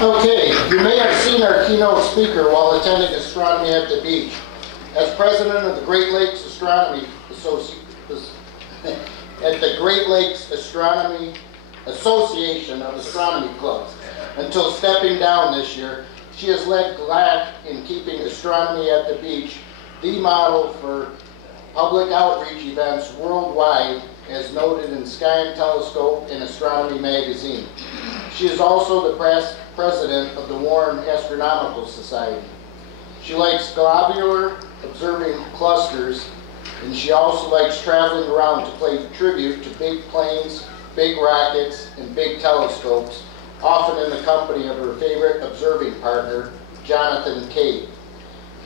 Okay, you may have seen our keynote speaker while attending Astronomy at the Beach. As president of the Great Lakes Astronomy at the Great Lakes Astronomy Association of Astronomy Clubs, until stepping down this year, she has led GLAC in keeping Astronomy at the Beach the model for public outreach events worldwide, as noted in Sky and Telescope and Astronomy magazine. She is also the president of the Warren Astronomical Society. She likes globular observing clusters, and she also likes traveling around to pay tribute to big planes, big rockets, and big telescopes, often in the company of her favorite observing partner, Jonathan Cade.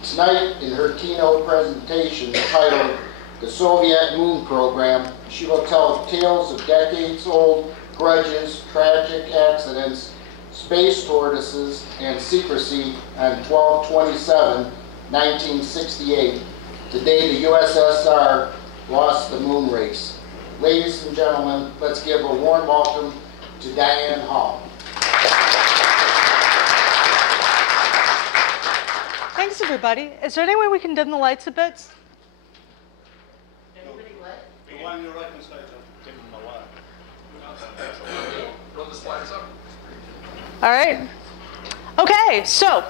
Tonight, in her keynote presentation titled The Soviet Moon Program, she will tell tales of decades-old grudges, tragic accidents, space tortoises, and secrecy on 12/27/1968, the day the USSR lost the moon race. Ladies and gentlemen, let's give a warm welcome to Diane Hall. Thanks, everybody. Is there any way we can dim the lights a bit? Anybody what? The one you're right inside, dim the light. Run the slides up. All right. Okay, so.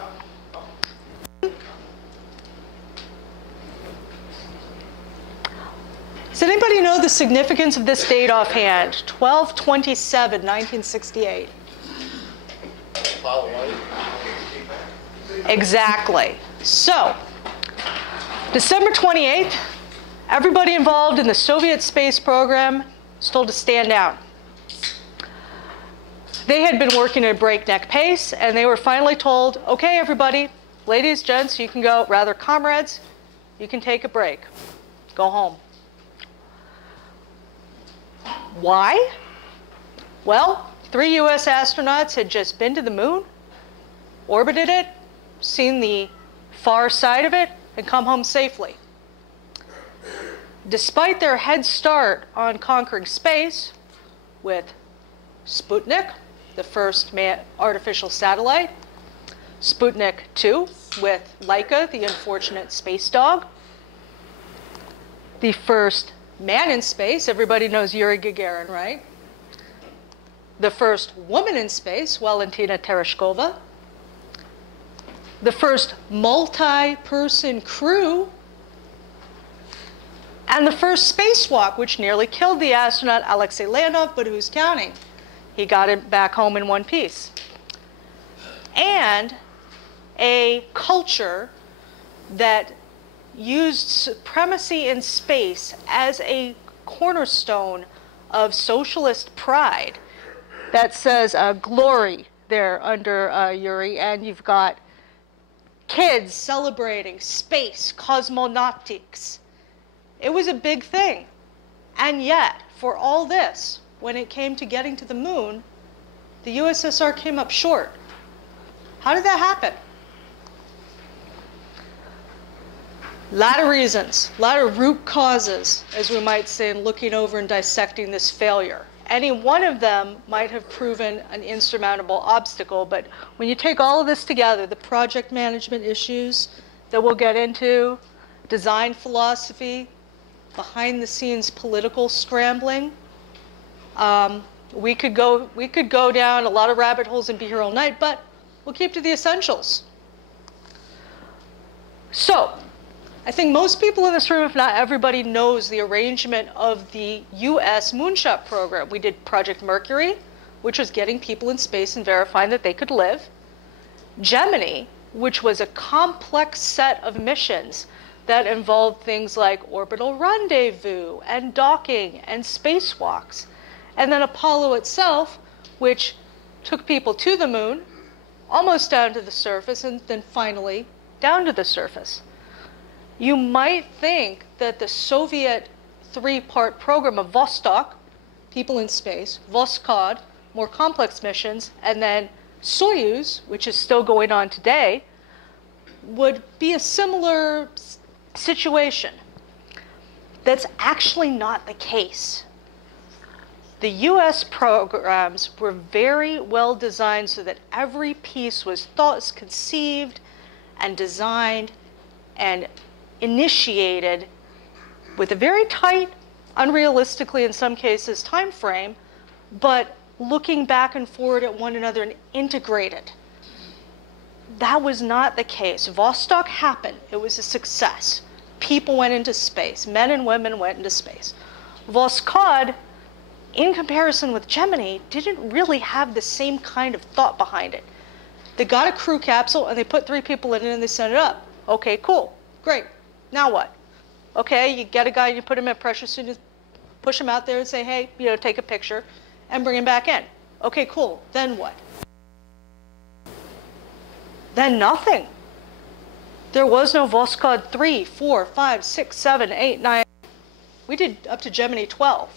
Does anybody know the significance of this date offhand? 12/27/1968. Exactly. So, December 28th, everybody involved in the Soviet space program was told to stand down. They had been working at a breakneck pace, and they were finally told, okay, everybody, ladies, gents, you can go, rather comrades, you can take a break. Go home. Why? Well, 3 US astronauts had just been to the moon, orbited it, seen the far side of it, and come home safely. Despite their head start on conquering space with Sputnik, the first artificial satellite, Sputnik 2 with Laika, the unfortunate space dog, the first man in space, everybody knows Yuri Gagarin, right? The first woman in space, Valentina Tereshkova, the first multi-person crew, and the first spacewalk, which nearly killed the astronaut Alexei Leonov, but who's counting? He got it back home in one piece. And a culture that used supremacy in space as a cornerstone of socialist pride that says glory there under Yuri, and you've got kids celebrating space, cosmonautics. It was a big thing. And yet, for all this, when it came to getting to the moon, the USSR came up short. How did that happen? A lot of reasons, a lot of root causes, as we might say, in looking over and dissecting this failure. Any one of them might have proven an insurmountable obstacle, but when you take all of this together, the project management issues that we'll get into, design philosophy, behind-the-scenes political scrambling, we could go down a lot of rabbit holes and be here all night, but we'll keep to the essentials. So, I think most people in this room, if not everybody, knows the arrangement of the US moonshot program. We did Project Mercury, which was getting people in space and verifying that they could live. Gemini, which was a complex set of missions that involved things like orbital rendezvous and docking and spacewalks. And then Apollo itself, which took people to the moon, almost down to the surface, and then finally down to the surface. You might think that the Soviet 3-part program of Vostok, people in space, Voskhod, more complex missions, and then Soyuz, which is still going on today, would be a similar situation. That's actually not the case. The US programs were very well designed so that every piece was thought, conceived, and designed and initiated with a very tight, unrealistically in some cases, time frame, but looking back and forward at one another and integrated. That was not the case. Vostok happened. It was a success. People went into space. Men and women went into space. Voskhod, in comparison with Gemini, didn't really have the same kind of thought behind it. They got a crew capsule and they put 3 people in it and they sent it up. Okay, cool, great. Now what? Okay, you get a guy, you put him in a pressure suit, you push him out there and say, hey, take a picture and bring him back in. Okay, cool, then what? Then nothing. There was no Voskhod 3, 4, 5, 6, 7, 8, 9. We did up to Gemini 12.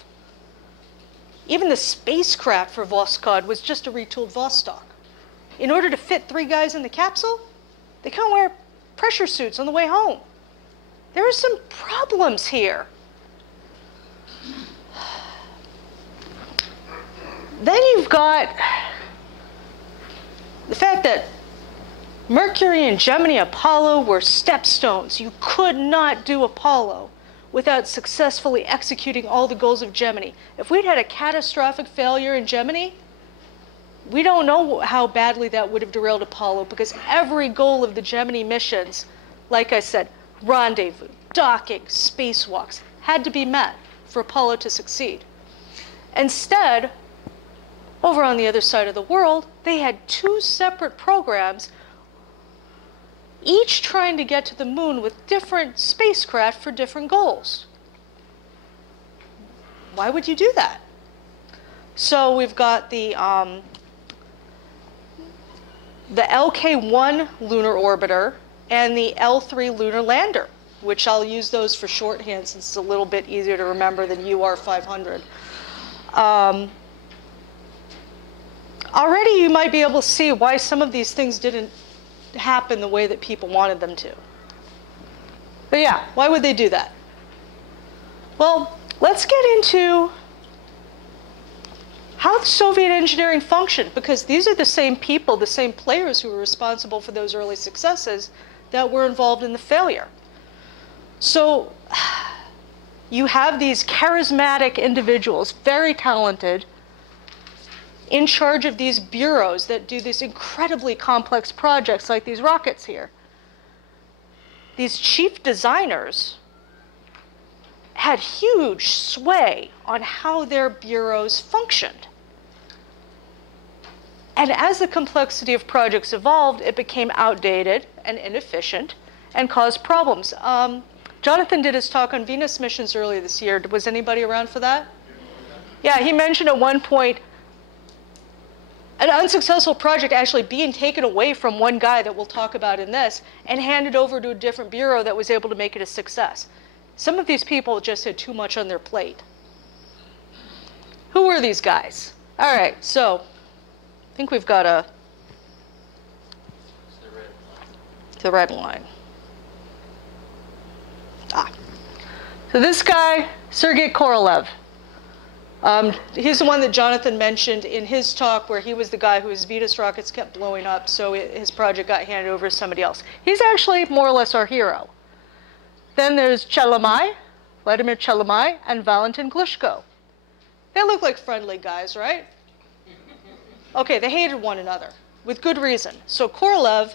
Even the spacecraft for Voskhod was just a retooled Vostok. In order to fit 3 guys in the capsule, they can't wear pressure suits on the way home. There are some problems here. Then you've got the fact that Mercury and Gemini Apollo were stepstones. You could not do Apollo without successfully executing all the goals of Gemini. If we'd had a catastrophic failure in Gemini, we don't know how badly that would have derailed Apollo, because every goal of the Gemini missions, like I said, rendezvous, docking, spacewalks, had to be met for Apollo to succeed. Instead, over on the other side of the world, they had 2 separate programs, each trying to get to the moon with different spacecraft for different goals. Why would you do that? So we've got the LK-1 lunar orbiter and the L3 lunar lander, which I'll use those for shorthand since it's a little bit easier to remember than UR500. Already you might be able to see why some of these things didn't happen the way that people wanted them to. But yeah, why would they do that? Well, let's get into how the Soviet engineering functioned, because these are the same people, the same players who were responsible for those early successes that were involved in the failure. So you have these charismatic individuals, very talented, in charge of these bureaus that do these incredibly complex projects like these rockets here. These chief designers had huge sway on how their bureaus functioned. And as the complexity of projects evolved, it became outdated and inefficient and caused problems. Jonathan did his talk on Venus missions earlier this year. Was anybody around for that? Yeah, he mentioned at one point an unsuccessful project actually being taken away from one guy that we'll talk about in this and handed over to a different bureau that was able to make it a success. Some of these people just had too much on their plate. Who were these guys? All right, so I think we've got the red line. So this guy, Sergei Korolev. He's the one that Jonathan mentioned in his talk, where he was the guy whose Venus rockets kept blowing up, so his project got handed over to somebody else. He's actually more or less our hero. Then there's Chelomei, Vladimir Chelomei, and Valentin Glushko. They look like friendly guys, right? Okay, they hated one another, with good reason. So Korolev,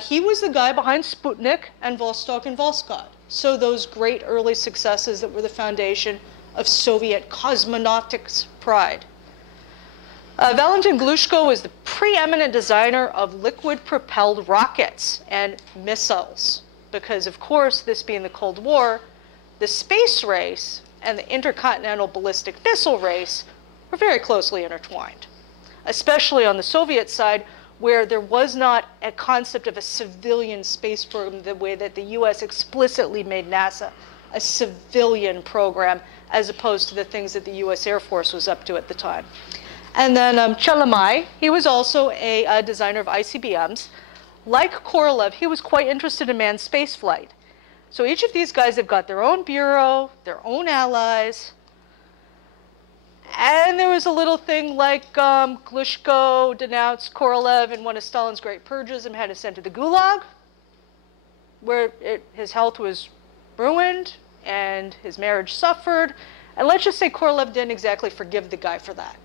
he was the guy behind Sputnik and Vostok and Voskhod. So those great early successes that were the foundation of Soviet cosmonautics pride. Valentin Glushko was the preeminent designer of liquid-propelled rockets and missiles, because of course, this being the Cold War, the space race and the intercontinental ballistic missile race were very closely intertwined, especially on the Soviet side, where there was not a concept of a civilian space program the way that the US explicitly made NASA a civilian program, as opposed to the things that the US Air Force was up to at the time. And then Chelomei, he was also a designer of ICBMs. Like Korolev, he was quite interested in manned spaceflight. So each of these guys have got their own bureau, their own allies. And there was a little thing like Glushko denounced Korolev in one of Stalin's great purges and had him sent to the Gulag, where his health was ruined and his marriage suffered. And let's just say Korolev didn't exactly forgive the guy for that.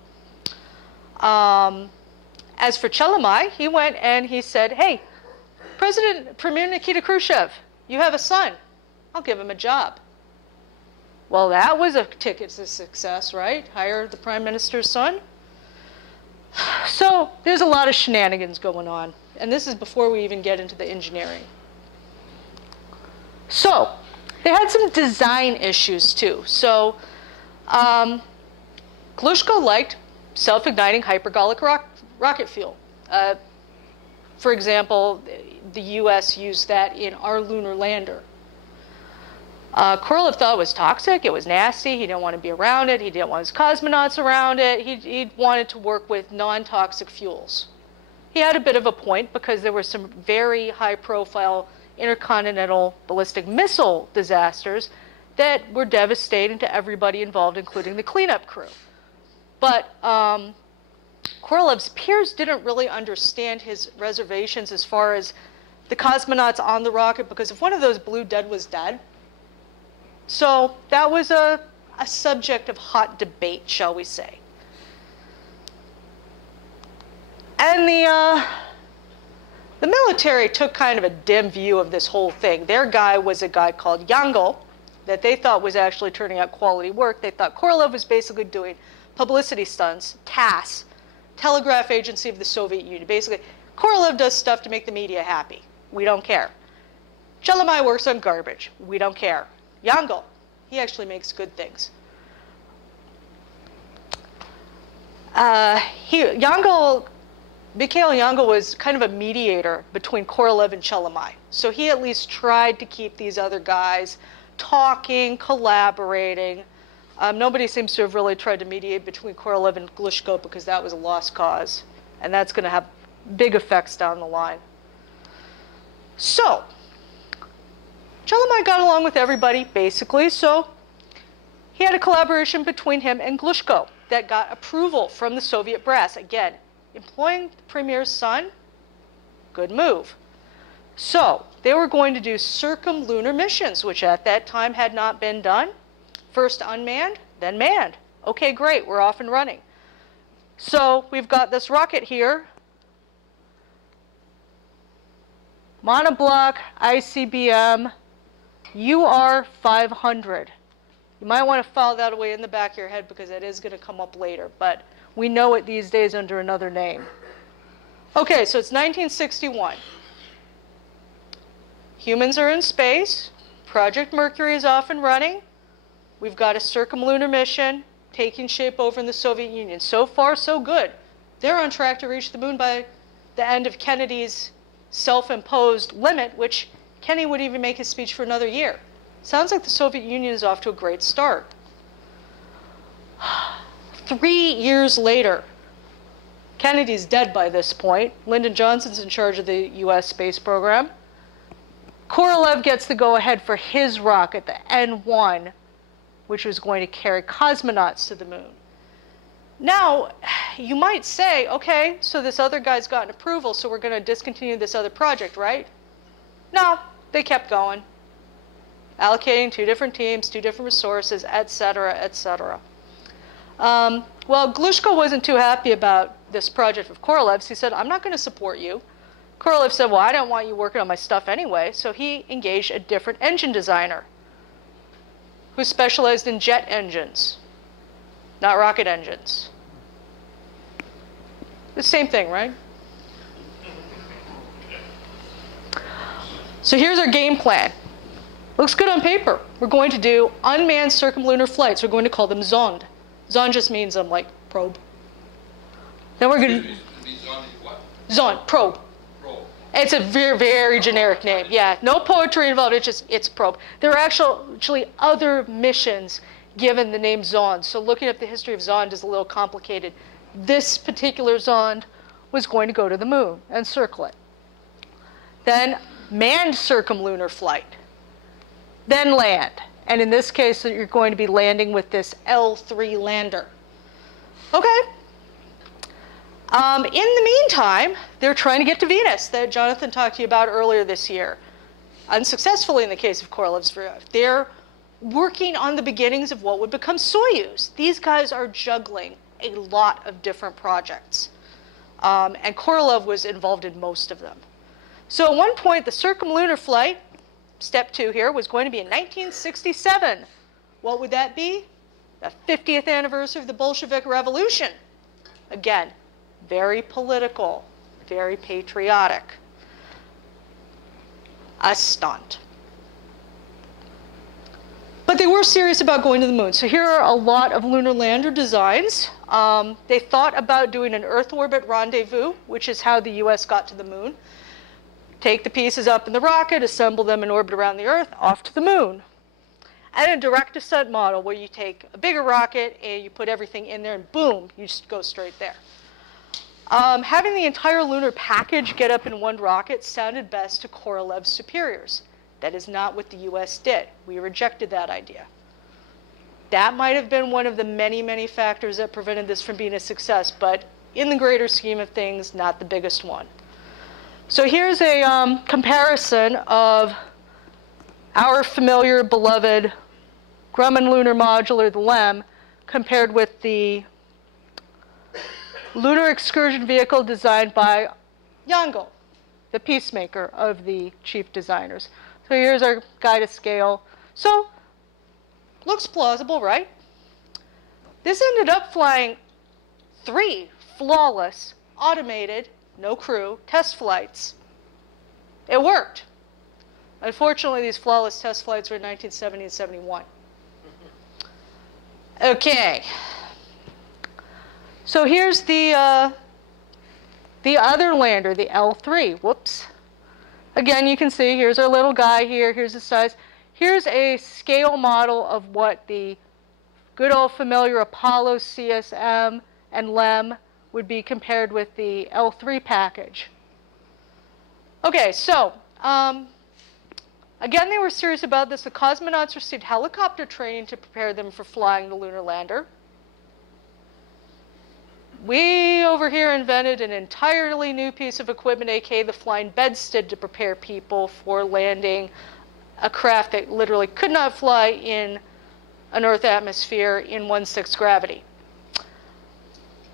As for Chelomei, he went and he said, hey, Premier Nikita Khrushchev, you have a son. I'll give him a job. Well, that was a ticket to success, right? Hire the prime minister's son. So there's a lot of shenanigans going on. And this is before we even get into the engineering. So they had some design issues too. So Glushko liked self-igniting hypergolic rocket fuel. For example, the US used that in our lunar lander. Korolev thought it was toxic, it was nasty, he didn't want to be around it, he didn't want his cosmonauts around it, he wanted to work with non-toxic fuels. He had a bit of a point because there were some very high-profile intercontinental ballistic missile disasters that were devastating to everybody involved, including the cleanup crew. But Korolev's peers didn't really understand his reservations as far as the cosmonauts on the rocket, because if one of those blew dead was dead. So that was a subject of hot debate, shall we say. And the military took kind of a dim view of this whole thing. Their guy was a guy called Yangel that they thought was actually turning out quality work. They thought Korolev was basically doing publicity stunts, TASS, Telegraph Agency of the Soviet Union. Basically, Korolev does stuff to make the media happy. We don't care. Chelomei works on garbage. We don't care. Yangel, he actually makes good things. Mikhail Yangel was kind of a mediator between Korolev and Chelomei. So he at least tried to keep these other guys talking, collaborating. Nobody seems to have really tried to mediate between Korolev and Glushko because that was a lost cause. And that's going to have big effects down the line. So Chelomei got along with everybody, basically, so he had a collaboration between him and Glushko that got approval from the Soviet brass. Again, employing the premier's son, good move. So they were going to do circumlunar missions, which at that time had not been done. First unmanned, then manned. Okay, great, we're off and running. So we've got this rocket here, monoblock ICBM UR-500. You might want to file that away in the back of your head because it is going to come up later, but we know it these days under another name. Okay, so it's 1961. Humans are in space. Project Mercury is off and running. We've got a circumlunar mission taking shape over in the Soviet Union. So far, so good. They're on track to reach the moon by the end of Kennedy's self-imposed limit, which Kennedy would even make his speech for another year. Sounds like the Soviet Union is off to a great start. 3 years later, Kennedy's dead by this point. Lyndon Johnson's in charge of the US space program. Korolev gets the go-ahead for his rocket, the N-1, which was going to carry cosmonauts to the moon. Now, you might say, okay, so this other guy's gotten approval, so we're going to discontinue this other project, right? No, they kept going, allocating 2 different teams, 2 different resources, et cetera, et cetera. Well, Glushko wasn't too happy about this project of Korolev's. He said, I'm not going to support you. Korolev said, well, I don't want you working on my stuff anyway, so he engaged a different engine designer who specialized in jet engines, not rocket engines. The same thing, right? So here's our game plan. Looks good on paper. We're going to do unmanned circumlunar flights. We're going to call them Zond. Zond just means like probe. Then we're going to Zond, probe. It's a very, very generic name. Yeah, no poetry involved. It's probe. There are actually other missions given the name Zond. So looking up the history of Zond is a little complicated. This particular Zond was going to go to the moon and circle it. Then manned circumlunar flight. Then land. And in this case, you're going to be landing with this L3 lander. Okay. In the meantime, they're trying to get to Venus that Jonathan talked to you about earlier this year. Unsuccessfully in the case of Korolev's Soyuz. They're working on the beginnings of what would become Soyuz. These guys are juggling a lot of different projects. And Korolev was involved in most of them. So at one point, the circumlunar flight, step 2 here, was going to be in 1967. What would that be? The 50th anniversary of the Bolshevik Revolution. Again, very political, very patriotic. A stunt. But they were serious about going to the moon. So here are a lot of lunar lander designs. They thought about doing an Earth orbit rendezvous, which is how the US got to the moon. Take the pieces up in the rocket, assemble them in orbit around the Earth, off to the moon. And a direct descent model where you take a bigger rocket and you put everything in there and boom, you just go straight there. Having the entire lunar package get up in one rocket sounded best to Korolev's superiors. That is not what the US did. We rejected that idea. That might have been one of the many, many factors that prevented this from being a success, but in the greater scheme of things, not the biggest one. So here's a comparison of our familiar, beloved Grumman Lunar Modular, the LEM, compared with the lunar excursion vehicle designed by Yangel, the peacemaker of the chief designers. So here's our guy to scale. So, looks plausible, right? This ended up flying 3 flawless, automated, no crew, test flights. It worked. Unfortunately, these flawless test flights were in 1970 and 71. Okay. So here's the other lander, the L3. Whoops. Again, you can see, here's our little guy here. Here's the size. Here's a scale model of what the good old familiar Apollo CSM and LEM would be compared with the L3 package. Okay, so again, they were serious about this. The cosmonauts received helicopter training to prepare them for flying the lunar lander. We over here invented an entirely new piece of equipment, aka the flying bedstead, to prepare people for landing a craft that literally could not fly in an Earth atmosphere in 1/6 gravity.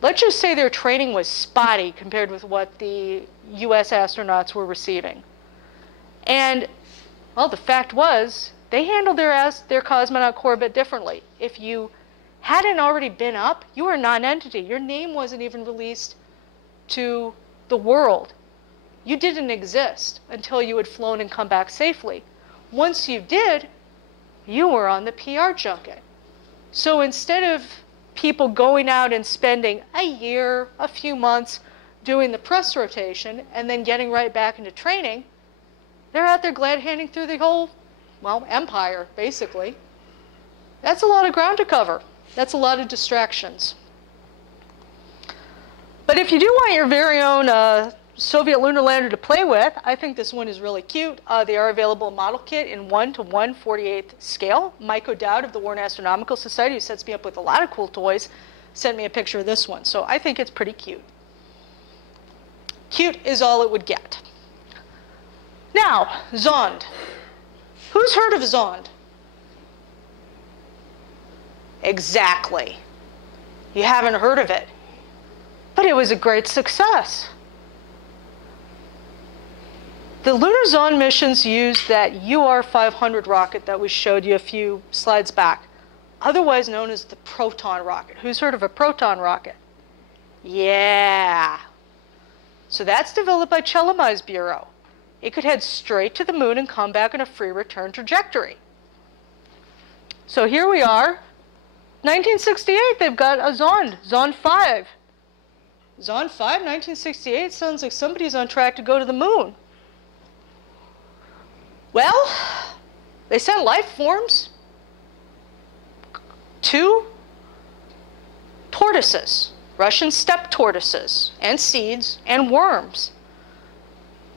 Let's just say their training was spotty compared with what the US astronauts were receiving. And, well, the fact was, they handled their cosmonaut corps a bit differently. If you hadn't already been up, you were a non-entity. Your name wasn't even released to the world. You didn't exist until you had flown and come back safely. Once you did, you were on the PR junket. So instead of people going out and spending a year, a few months doing the press rotation and then getting right back into training, they're out there glad-handing through the whole, well, empire, basically. That's a lot of ground to cover. That's a lot of distractions. But if you do want your very own Soviet lunar lander to play with, I think this one is really cute. They are available in model kit in 1:1/48 scale. Mike O'Dowd of the Warren Astronomical Society, who sets me up with a lot of cool toys, sent me a picture of this one. So I think it's pretty cute. Cute is all it would get. Now, Zond. Who's heard of Zond? Exactly. You haven't heard of it. But it was a great success. The lunar Zond missions used that UR-500 rocket that we showed you a few slides back, otherwise known as the proton rocket. Who's heard of a proton rocket? Yeah. So that's developed by Chelomei's bureau. It could head straight to the moon and come back on a free return trajectory. So here we are. 1968, they've got a Zond, Zond 5. Zond 5, 1968, sounds like somebody's on track to go to the moon. Well, they sent life forms to tortoises, Russian steppe tortoises, and seeds, and worms.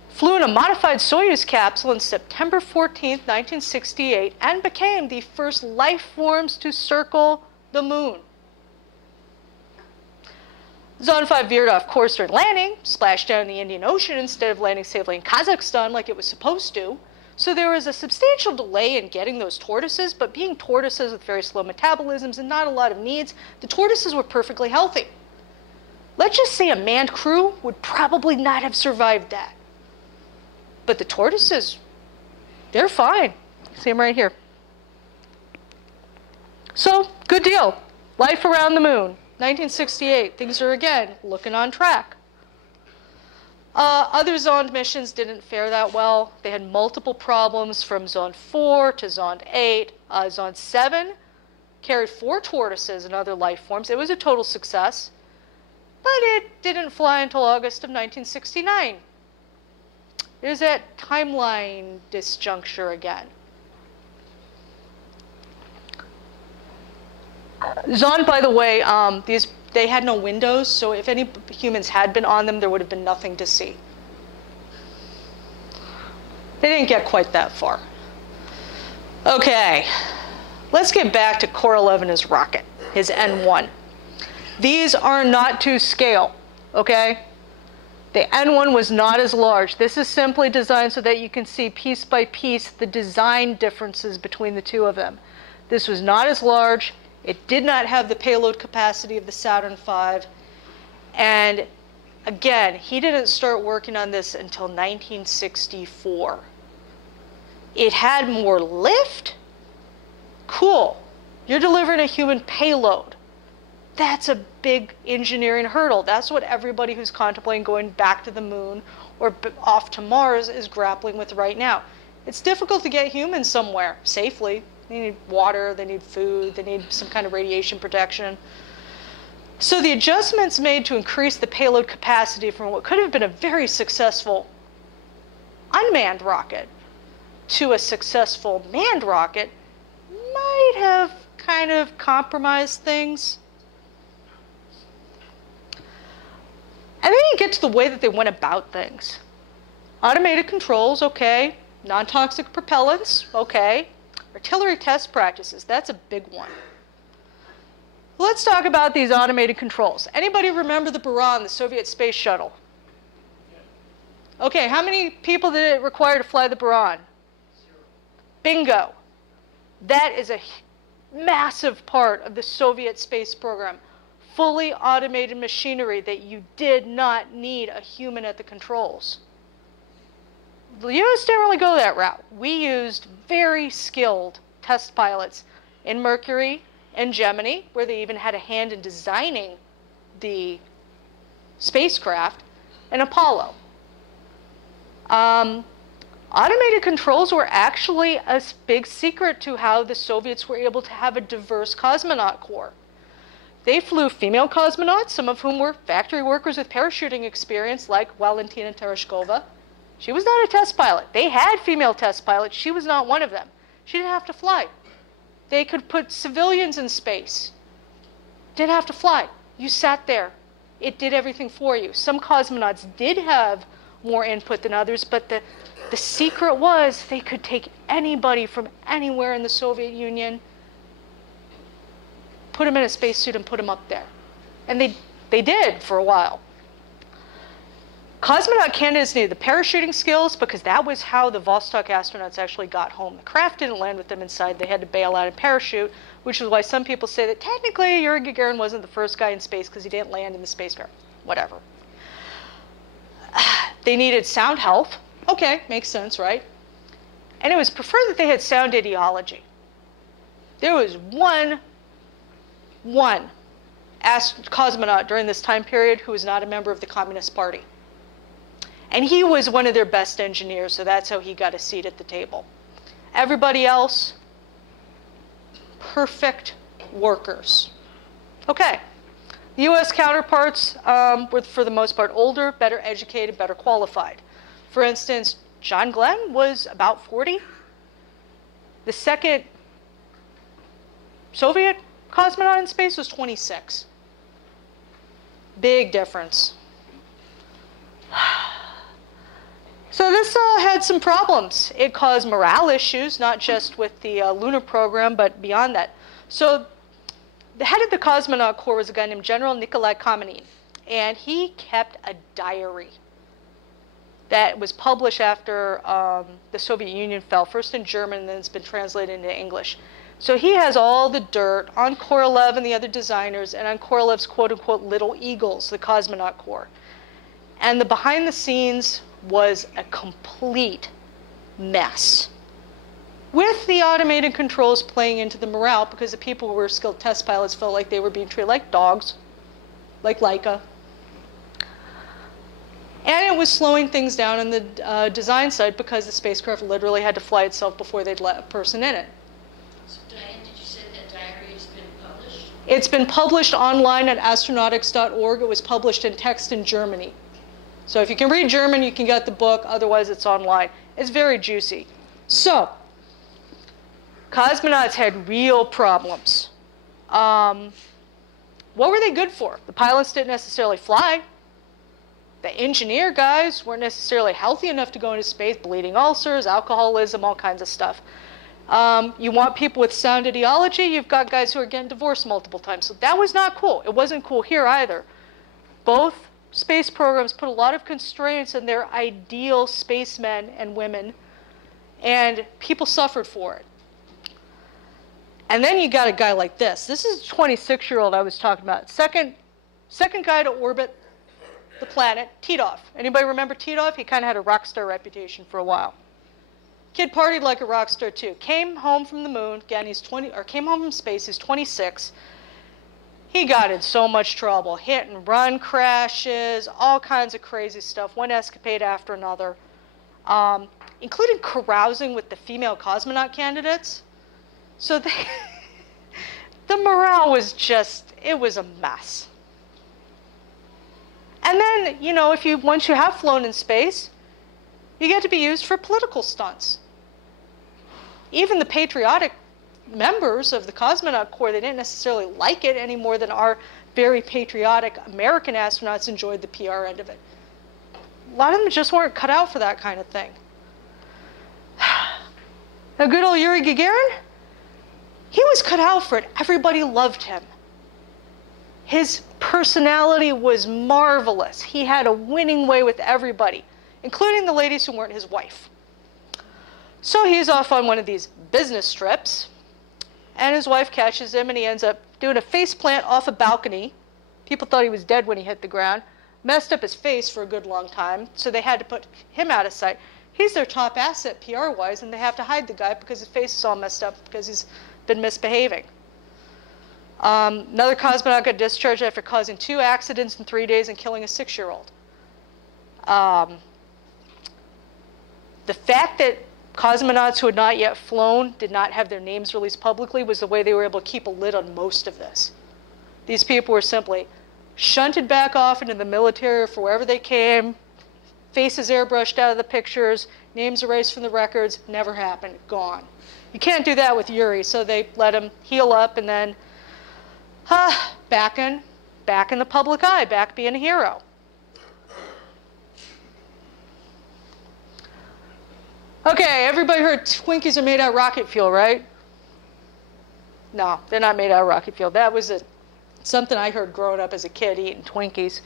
Flew in a modified Soyuz capsule on September 14th, 1968, and became the first life forms to circle the moon. Zond 5 veered off course during landing, splashed down in the Indian Ocean instead of landing safely in Kazakhstan like it was supposed to. So there was a substantial delay in getting those tortoises, but being tortoises with very slow metabolisms and not a lot of needs, the tortoises were perfectly healthy. Let's just say a manned crew would probably not have survived that. But the tortoises, they're fine. See them right here. So, good deal. Life around the moon. 1968, things are again looking on track. Other Zond missions didn't fare that well. They had multiple problems from Zond 4 to Zond 8. Zond 7 carried 4 tortoises and other life forms. It was a total success, but it didn't fly until August of 1969. There's that timeline disjuncture again. Zond, by the way, they had no windows, so if any humans had been on them, there would have been nothing to see. They didn't get quite that far. Okay, let's get back to Korolev and his rocket, his N1. These are not to scale, okay? The N1 was not as large. This is simply designed so that you can see piece by piece the design differences between the two of them. This was not as large. It did not have the payload capacity of the Saturn V. And again, he didn't start working on this until 1964. It had more lift? Cool. You're delivering a human payload. That's a big engineering hurdle. That's what everybody who's contemplating going back to the moon or off to Mars is grappling with right now. It's difficult to get humans somewhere safely. They need water, they need food, they need some kind of radiation protection. So the adjustments made to increase the payload capacity from what could have been a very successful unmanned rocket to a successful manned rocket might have kind of compromised things. And then you get to the way that they went about things. Automated controls, okay. Non-toxic propellants, okay. Artillery test practices, that's a big one. Let's talk about these automated controls. Anybody remember the Buran, the Soviet space shuttle? Okay, how many people did it require to fly the Buran? 0. Bingo. That is a massive part of the Soviet space program. Fully automated machinery that you did not need a human at the controls. The US didn't really go that route. We used very skilled test pilots in Mercury and Gemini, where they even had a hand in designing the spacecraft, and Apollo. Automated controls were actually a big secret to how the Soviets were able to have a diverse cosmonaut corps. They flew female cosmonauts, some of whom were factory workers with parachuting experience, like Valentina Tereshkova. She was not a test pilot. They had female test pilots. She was not one of them. She didn't have to fly. They could put civilians in space. Didn't have to fly. You sat there. It did everything for you. Some cosmonauts did have more input than others, but the secret was they could take anybody from anywhere in the Soviet Union, put them in a spacesuit and put them up there. And they did for a while. Cosmonaut candidates needed the parachuting skills because that was how the Vostok astronauts actually got home. The craft didn't land with them inside. They had to bail out and parachute, which is why some people say that technically Yuri Gagarin wasn't the first guy in space because he didn't land in the spacecraft. Whatever. They needed sound health. Okay, makes sense, right? And it was preferred that they had sound ideology. There was one cosmonaut during this time period who was not a member of the Communist Party. And he was one of their best engineers, so that's how he got a seat at the table. Everybody else, perfect workers. Okay, the US counterparts were for the most part older, better educated, better qualified. For instance, John Glenn was about 40. The second Soviet cosmonaut in space was 26. Big difference. So this had some problems. It caused morale issues, not just with the lunar program, but beyond that. So the head of the cosmonaut corps was a guy named General Nikolai Kamenin. and he kept a diary that was published after the Soviet Union fell, first in German, and then it's been translated into English. So he has all the dirt on Korolev and the other designers, and on Korolev's quote-unquote little eagles, the cosmonaut corps. And the behind the scenes was a complete mess, with the automated controls playing into the morale, because the people who were skilled test pilots felt like they were being treated like dogs, like Laika. And it was slowing things down on the design side, because the spacecraft literally had to fly itself before they'd let a person in it. So Diane, did you say that diary has been published? It's been published online at astronautics.org. It was published in text in Germany. So if you can read German, you can get the book. Otherwise, it's online. It's very juicy. So, cosmonauts had real problems. What were they good for? The pilots didn't necessarily fly. The engineer guys weren't necessarily healthy enough to go into space, bleeding ulcers, alcoholism, all kinds of stuff. You want people with sound ideology, you've got guys who are getting divorced multiple times. So that was not cool. It wasn't cool here either. Both space programs put a lot of constraints on their ideal spacemen and women, and people suffered for it. And then you got a guy like this. This is a 26-year-old I was talking about. Second guy to orbit the planet, Titov. Anybody remember Titov? He kind of had a rock star reputation for a while. Kid partied like a rock star too. Came home from the moon. Again, he's 20, or came home from space. He's 26. He got in so much trouble. Hit and run crashes, all kinds of crazy stuff. One escapade after another, including carousing with the female cosmonaut candidates. So the morale was just, it was a mess. And then, you know, once you have flown in space, you get to be used for political stunts. Even the patriotic members of the cosmonaut corps, they didn't necessarily like it any more than our very patriotic American astronauts enjoyed the PR end of it. A lot of them just weren't cut out for that kind of thing. Now, good old Yuri Gagarin, he was cut out for it. Everybody loved him. His personality was marvelous. He had a winning way with everybody, including the ladies who weren't his wife. So he's off on one of these business trips, and his wife catches him, and he ends up doing a face plant off a balcony. People thought he was dead when he hit the ground. Messed up his face for a good long time, so they had to put him out of sight. He's their top asset PR-wise, and they have to hide the guy because his face is all messed up because he's been misbehaving. Another cosmonaut got discharged after causing 2 accidents in 3 days and killing a 6-year-old. The fact that cosmonauts who had not yet flown did not have their names released publicly was the way they were able to keep a lid on most of this. These people were simply shunted back off into the military for wherever they came, faces airbrushed out of the pictures, names erased from the records, never happened, gone. You can't do that with Yuri, so they let him heal up, and then back in the public eye, back being a hero. Okay, everybody heard Twinkies are made out of rocket fuel, right? No, they're not made out of rocket fuel. That was something I heard growing up as a kid, eating Twinkies.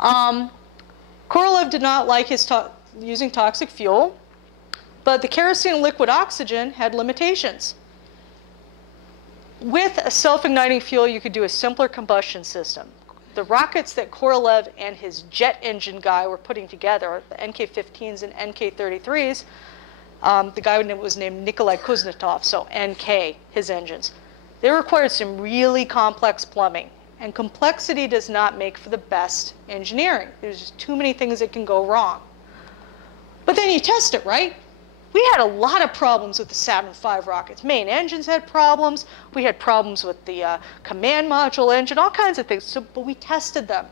Korolev did not like using toxic fuel, but the kerosene and liquid oxygen had limitations. With a self-igniting fuel, you could do a simpler combustion system. The rockets that Korolev and his jet engine guy were putting together, the NK-15s and NK-33s, the guy was named Nikolai Kuznetsov, so NK, his engines. They required some really complex plumbing, and complexity does not make for the best engineering. There's just too many things that can go wrong. But then you test it, right? We had a lot of problems with the Saturn V rockets. Main engines had problems. We had problems with the command module engine, all kinds of things. But we tested them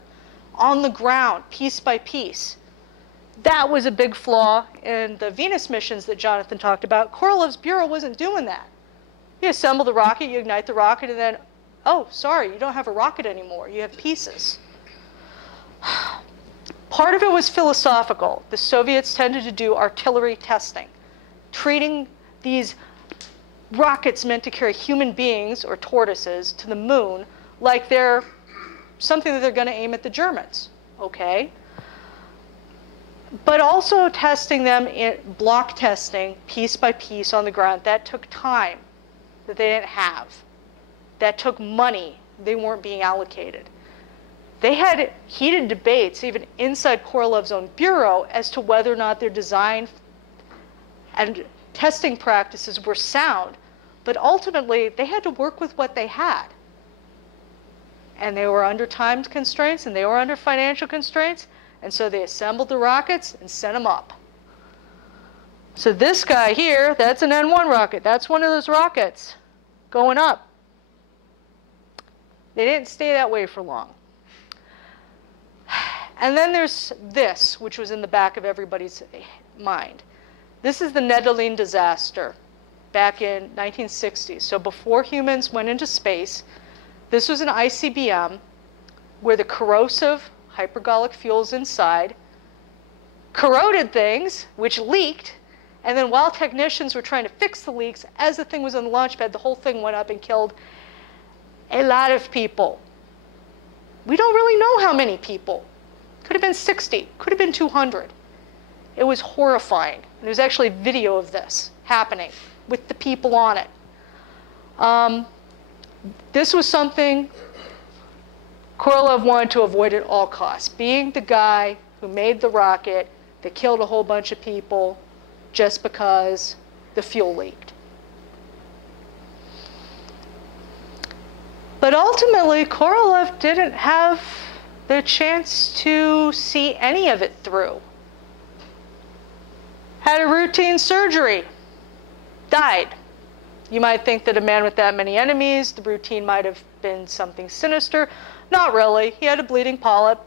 on the ground, piece by piece. That was a big flaw in the Venus missions that Jonathan talked about. Korolev's bureau wasn't doing that. You assemble the rocket, you ignite the rocket, and then, oh, sorry, you don't have a rocket anymore. You have pieces. Part of it was philosophical. The Soviets tended to do artillery testing, treating these rockets meant to carry human beings or tortoises to the moon like they're something that they're going to aim at the Germans, okay? But also testing them, block testing, piece by piece on the ground. That took time that they didn't have. That took money they weren't being allocated. They had heated debates, even inside Korolev's own bureau, as to whether or not their design and testing practices were sound. But ultimately, they had to work with what they had. And they were under time constraints, and they were under financial constraints, and so they assembled the rockets and sent them up. So this guy here, that's an N-1 rocket. That's one of those rockets going up. They didn't stay that way for long. And then there's this, which was in the back of everybody's mind. This is the Nedeline disaster back in 1960s. So before humans went into space, this was an ICBM where the corrosive hypergolic fuels inside corroded things, which leaked. And then while technicians were trying to fix the leaks, as the thing was on the launch pad, the whole thing went up and killed a lot of people. We don't really know how many people. Could have been 60, could have been 200. It was horrifying. There's actually video of this happening with the people on it. This was something Korolev wanted to avoid at all costs, being the guy who made the rocket that killed a whole bunch of people just because the fuel leaked. But ultimately, Korolev didn't have the chance to see any of it through. Had a routine surgery, died. You might think that a man with that many enemies, the routine might have been something sinister. Not really. He had a bleeding polyp.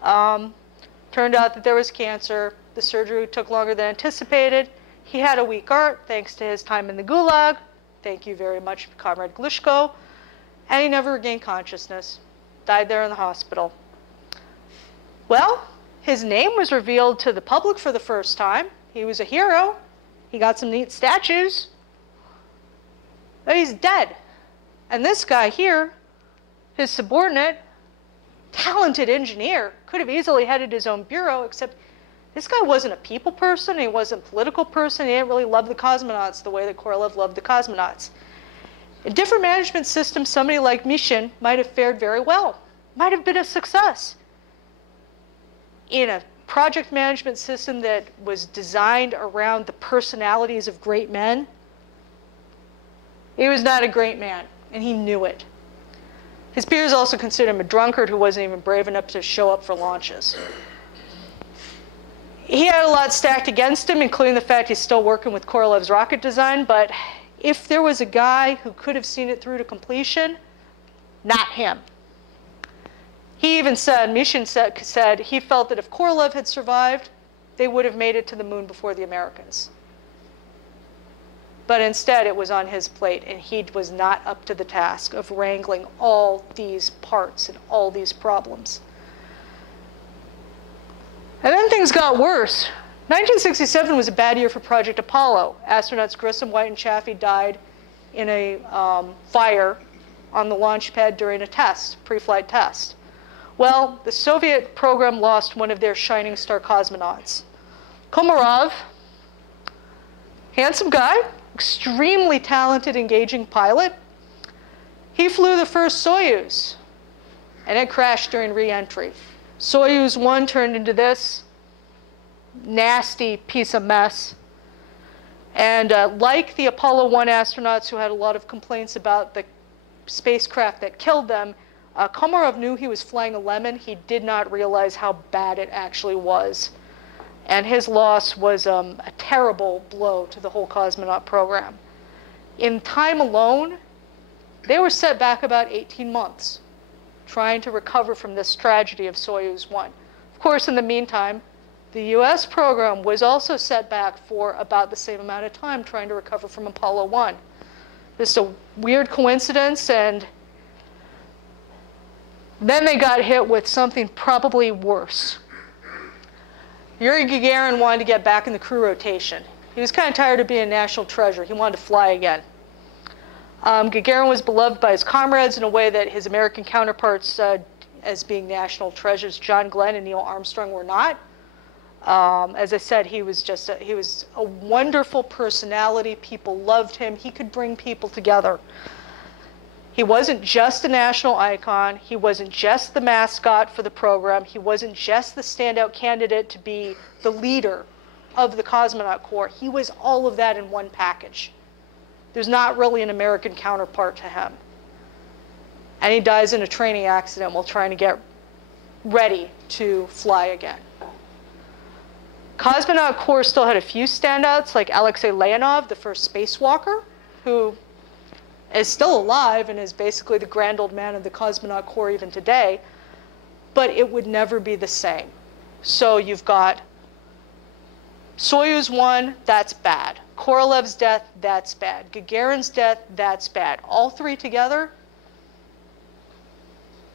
Turned out that there was cancer. The surgery took longer than anticipated. He had a weak heart thanks to his time in the Gulag. Thank you very much, Comrade Glushko. And he never regained consciousness. Died there in the hospital. Well, his name was revealed to the public for the first time. He was a hero. He got some neat statues. But he's dead. And this guy here, his subordinate, talented engineer, could have easily headed his own bureau, except this guy wasn't a people person, he wasn't a political person, he didn't really love the cosmonauts the way that Korolev loved the cosmonauts. In a different management system, somebody like Mishin might have fared very well, might have been a success. In a project management system that was designed around the personalities of great men, he was not a great man, and he knew it. His peers also considered him a drunkard who wasn't even brave enough to show up for launches. He had a lot stacked against him, including the fact he's still working with Korolev's rocket design, but if there was a guy who could have seen it through to completion, not him. He even said, Mishin said he felt that if Korolev had survived, they would have made it to the moon before the Americans. But instead, it was on his plate, and he was not up to the task of wrangling all these parts and all these problems. And then things got worse. 1967 was a bad year for Project Apollo. Astronauts Grissom, White, and Chaffee died in a fire on the launch pad during a test, pre-flight test. Well, the Soviet program lost one of their shining star cosmonauts. Komarov, handsome guy, extremely talented, engaging pilot. He flew the first Soyuz, and it crashed during re-entry. Soyuz 1 turned into this nasty piece of mess. And like the Apollo 1 astronauts who had a lot of complaints about the spacecraft that killed them, Komarov knew he was flying a lemon. He did not realize how bad it actually was. And his loss was a terrible blow to the whole cosmonaut program. In time alone, they were set back about 18 months trying to recover from this tragedy of Soyuz 1. Of course, in the meantime, the US program was also set back for about the same amount of time trying to recover from Apollo 1. Just a weird coincidence, and then they got hit with something probably worse. Yuri Gagarin wanted to get back in the crew rotation. He was kind of tired of being a national treasure. He wanted to fly again. Gagarin was beloved by his comrades in a way that his American counterparts as being national treasures. John Glenn and Neil Armstrong were not. As I said, he was a wonderful personality. People loved him. He could bring people together. He wasn't just a national icon. He wasn't just the mascot for the program. He wasn't just the standout candidate to be the leader of the Cosmonaut Corps. He was all of that in one package. There's not really an American counterpart to him. And he dies in a training accident while trying to get ready to fly again. Cosmonaut Corps still had a few standouts, like Alexei Leonov, the first spacewalker, who is still alive and is basically the grand old man of the Cosmonaut Corps even today, but it would never be the same. So you've got Soyuz 1, that's bad. Korolev's death, that's bad. Gagarin's death, that's bad. All three together,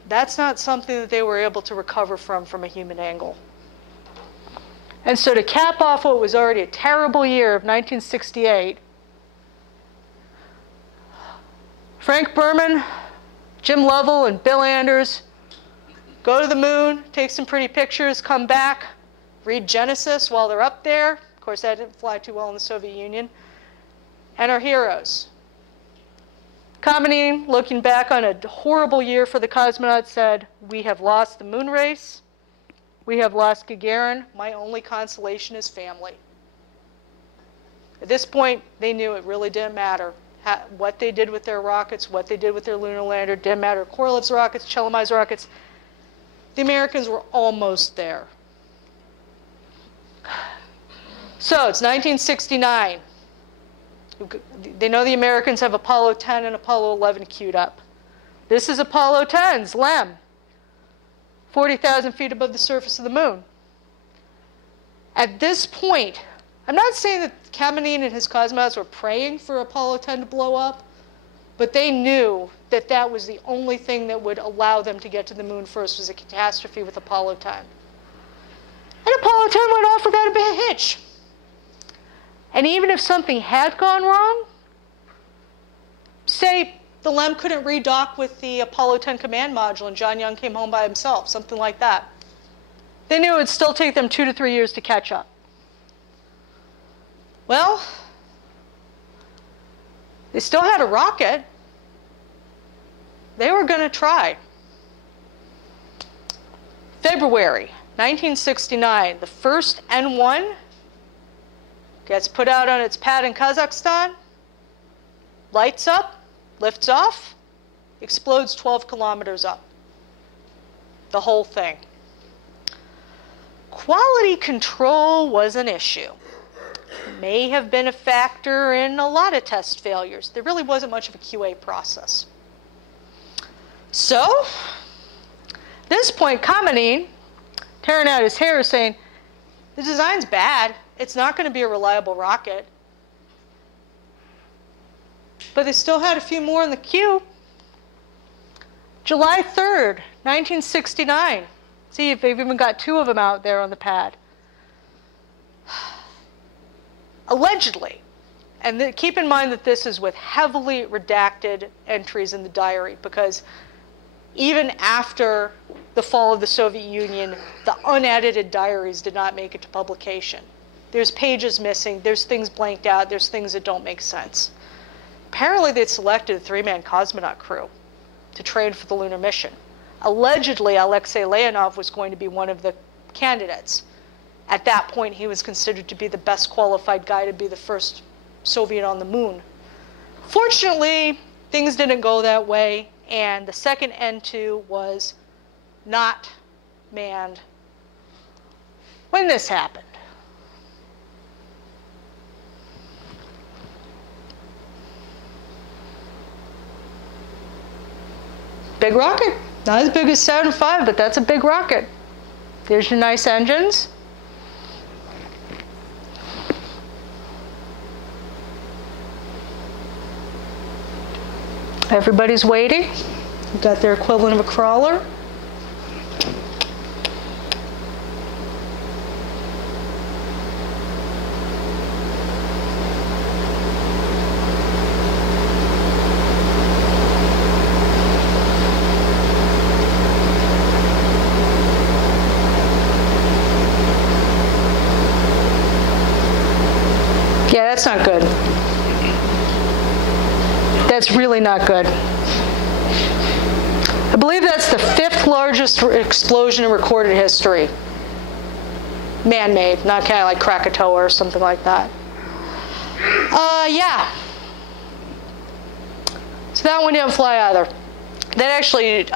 that's not something that they were able to recover from a human angle. And so to cap off what was already a terrible year of 1968, Frank Berman, Jim Lovell, and Bill Anders go to the moon, take some pretty pictures, come back, read Genesis while they're up there. Of course, that didn't fly too well in the Soviet Union. And our heroes. Kamenev, looking back on a horrible year for the cosmonauts, said, "We have lost the moon race. We have lost Gagarin. My only consolation is family." At this point, they knew it really didn't matter. What they did with their rockets, what they did with their lunar lander, didn't matter. Korolev's rockets, Chelomei's rockets. The Americans were almost there. So it's 1969. They know the Americans have Apollo 10 and Apollo 11 queued up. This is Apollo 10's LEM, 40,000 feet above the surface of the moon. At this point, I'm not saying that Kamenev and his cosmonauts were praying for Apollo 10 to blow up, but they knew that that was the only thing that would allow them to get to the moon first, was a catastrophe with Apollo 10. And Apollo 10 went off without a big hitch. And even if something had gone wrong, say the LEM couldn't redock with the Apollo 10 command module and John Young came home by himself, something like that, they knew it would still take them 2 to 3 years to catch up. Well, they still had a rocket. They were going to try. February 1969, the first N1 gets put out on its pad in Kazakhstan, lights up, lifts off, explodes 12 kilometers up. The whole thing. Quality control was an issue. May have been a factor in a lot of test failures. There really wasn't much of a QA process. So, at this point, Kamenev, tearing out his hair, saying, the design's bad. It's not going to be a reliable rocket. But they still had a few more in the queue. July 3rd, 1969. See if they've even got 2 of them out there on the pad. Allegedly, and keep in mind that this is with heavily redacted entries in the diary, because even after the fall of the Soviet Union, the unedited diaries did not make it to publication. There's pages missing, there's things blanked out, there's things that don't make sense. Apparently they'd selected a 3-man cosmonaut crew to train for the lunar mission. Allegedly, Alexei Leonov was going to be one of the candidates. At that point, he was considered to be the best qualified guy to be the first Soviet on the moon. Fortunately, things didn't go that way, and the second N2 was not manned when this happened. Big rocket. Not as big as Saturn V, but that's a big rocket. There's your nice engines. Everybody's waiting. You've got their equivalent of a crawler. That's not good. That's really not good. I believe that's the 5th largest explosion in recorded history. Man-made, not kind of like Krakatoa or something like that. Yeah. So that one didn't fly either. That actually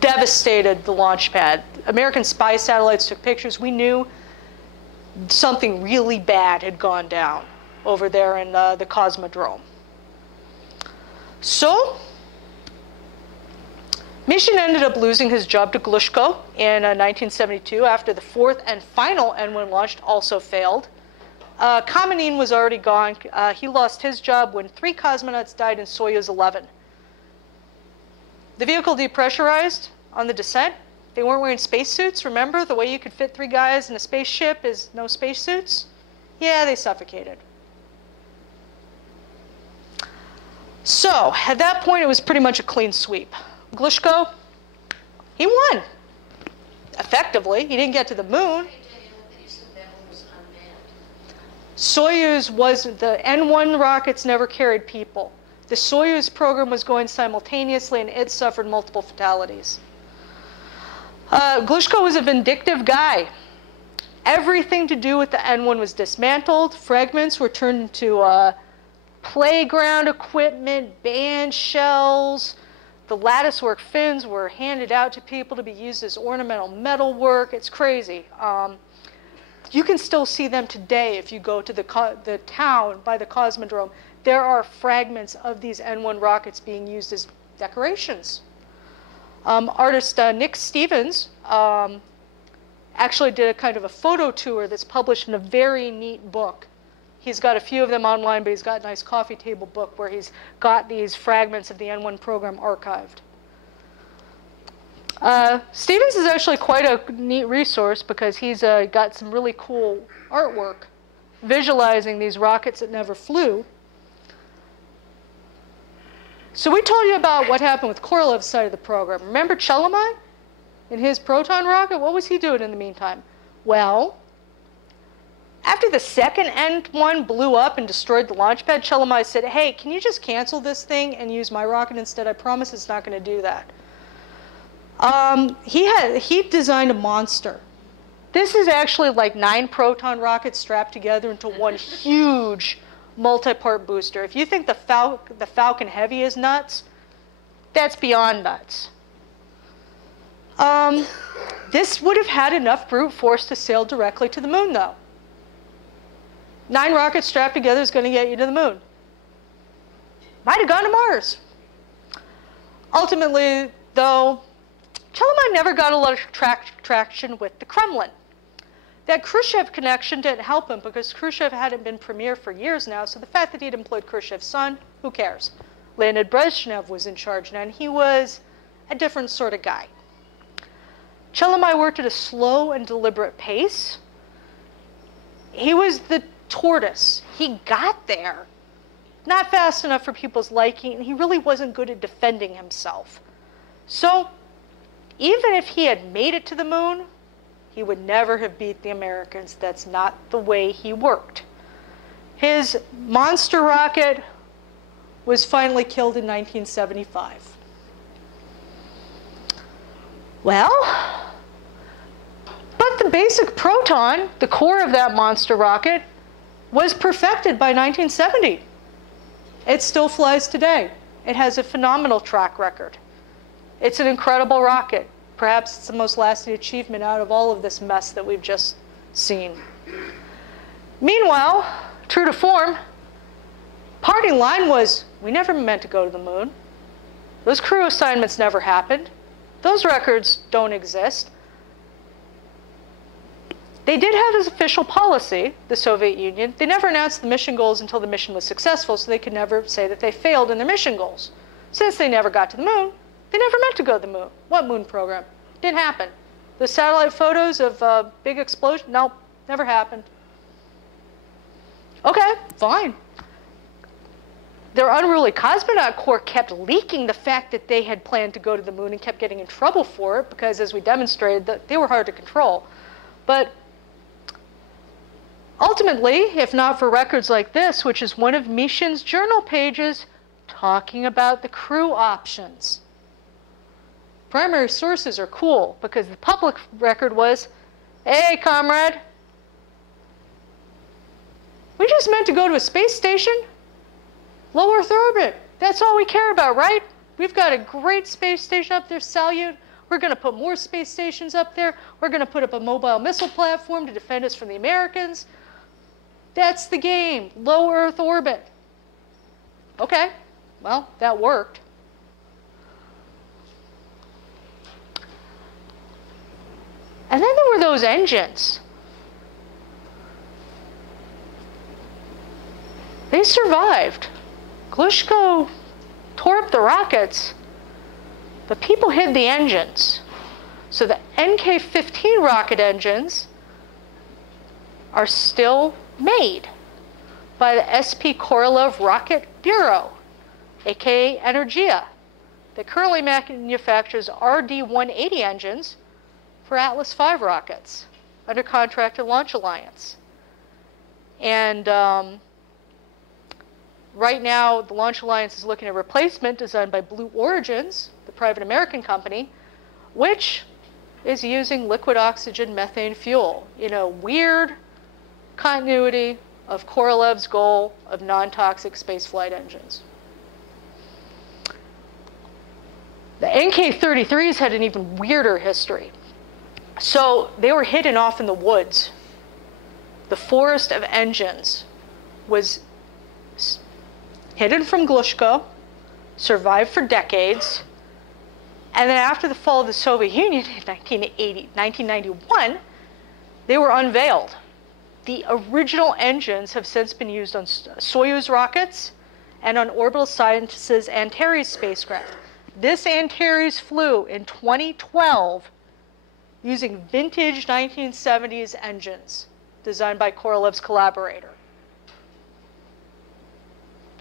devastated the launch pad. American spy satellites took pictures. We knew something really bad had gone down over there in the Cosmodrome. So, Mishin ended up losing his job to Glushko in 1972 after the 4th and final N1 launch also failed. Kamenin was already gone. He lost his job when 3 cosmonauts died in Soyuz 11. The vehicle depressurized on the descent. They weren't wearing spacesuits. Remember, the way you could fit 3 guys in a spaceship is no spacesuits? Yeah, they suffocated. So, at that point, it was pretty much a clean sweep. Glushko, he won. Effectively, he didn't get to the moon. Soyuz wasn't, the N1 rockets never carried people. The Soyuz program was going simultaneously and it suffered multiple fatalities. Glushko was a vindictive guy. Everything to do with the N1 was dismantled. Fragments were turned into playground equipment, band shells. The latticework fins were handed out to people to be used as ornamental metalwork. It's crazy. You can still see them today if you go to the town by the Cosmodrome. There are fragments of these N1 rockets being used as decorations. Artist Nick Stevens actually did a kind of a photo tour that's published in a very neat book. He's got a few of them online, but he's got a nice coffee table book where he's got these fragments of the N1 program archived. Stevens is actually quite a neat resource because he's got some really cool artwork visualizing these rockets that never flew. So we told you about what happened with Korolev's side of the program. Remember Chelomei and his proton rocket? What was he doing in the meantime? Well, after the second N1 blew up and destroyed the launch pad, Chelomei said, hey, can you just cancel this thing and use my rocket instead? I promise it's not going to do that. He designed a monster. This is actually like 9 proton rockets strapped together into one huge multi-part booster. If you think the Falcon Heavy is nuts, that's beyond nuts. This would have had enough brute force to sail directly to the moon, though. 9 rockets strapped together is going to get you to the moon. Might have gone to Mars. Ultimately, though, Chelomei never got a lot of traction with the Kremlin. That Khrushchev connection didn't help him because Khrushchev hadn't been premier for years now, so the fact that he'd employed Khrushchev's son, who cares? Leonid Brezhnev was in charge now, and he was a different sort of guy. Chelomei worked at a slow and deliberate pace. He was the tortoise. He got there. Not fast enough for people's liking, and he really wasn't good at defending himself. So, even if he had made it to the moon, he would never have beat the Americans. That's not the way he worked. His monster rocket was finally killed in 1975. Well, but the basic proton, the core of that monster rocket, was perfected by 1970. It still flies today. It has a phenomenal track record. It's an incredible rocket. Perhaps it's the most lasting achievement out of all of this mess that we've just seen. Meanwhile, true to form, party line was, we never meant to go to the moon. Those crew assignments never happened. Those records don't exist. They did have as official policy, the Soviet Union, they never announced the mission goals until the mission was successful, so they could never say that they failed in their mission goals. Since they never got to the moon, they never meant to go to the moon. What moon program? Didn't happen. The satellite photos of big explosion? Nope, never happened. Okay, fine. Their unruly cosmonaut corps kept leaking the fact that they had planned to go to the moon and kept getting in trouble for it because, as we demonstrated, that they were hard to control. But Ultimately, if not for records like this, which is one of Mishin's journal pages talking about the crew options. Primary sources are cool because the public record was, hey, comrade, we just meant to go to a space station, low Earth orbit. That's all we care about, right? We've got a great space station up there, Salyut. We're going to put more space stations up there. We're going to put up a mobile missile platform to defend us from the Americans. That's the game, low Earth orbit. Okay, well, that worked. And then there were those engines. They survived. Glushko tore up the rockets, but people hid the engines. So the NK-15 rocket engines are still made by the SP Korolev Rocket Bureau, aka Energia, that currently manufactures RD-180 engines for Atlas V rockets under contract to Launch Alliance. And right now, the Launch Alliance is looking at a replacement designed by Blue Origins, the private American company, which is using liquid oxygen methane fuel in a weird continuity of Korolev's goal of non-toxic spaceflight engines. The NK-33s had an even weirder history. So they were hidden off in the woods. The forest of engines was hidden from Glushko, survived for decades, and then after the fall of the Soviet Union in 1991, they were unveiled. The original engines have since been used on Soyuz rockets and on Orbital Sciences' Antares spacecraft. This Antares flew in 2012 using vintage 1970s engines designed by Korolev's collaborator.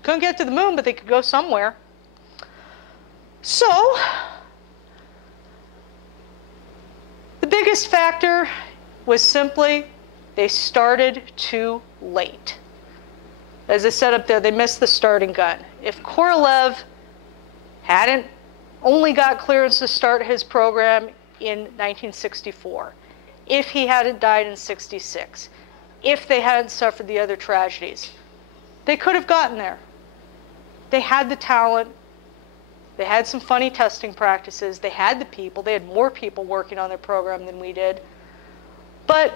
Couldn't get to the moon, but they could go somewhere. So, the biggest factor was simply they started too late. As I said up there, they missed the starting gun. If Korolev hadn't only got clearance to start his program in 1964, if he hadn't died in 66, if they hadn't suffered the other tragedies, they could have gotten there. They had the talent. They had some funny testing practices. They had the people. They had more people working on their program than we did. But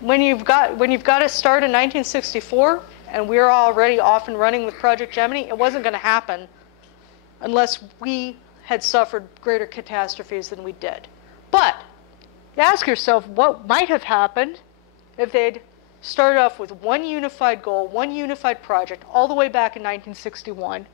when you've got to start in 1964, and we were already off and running with Project Gemini, it wasn't going to happen unless we had suffered greater catastrophes than we did. But you ask yourself, what might have happened if they'd started off with one unified goal, one unified project, all the way back in 1961,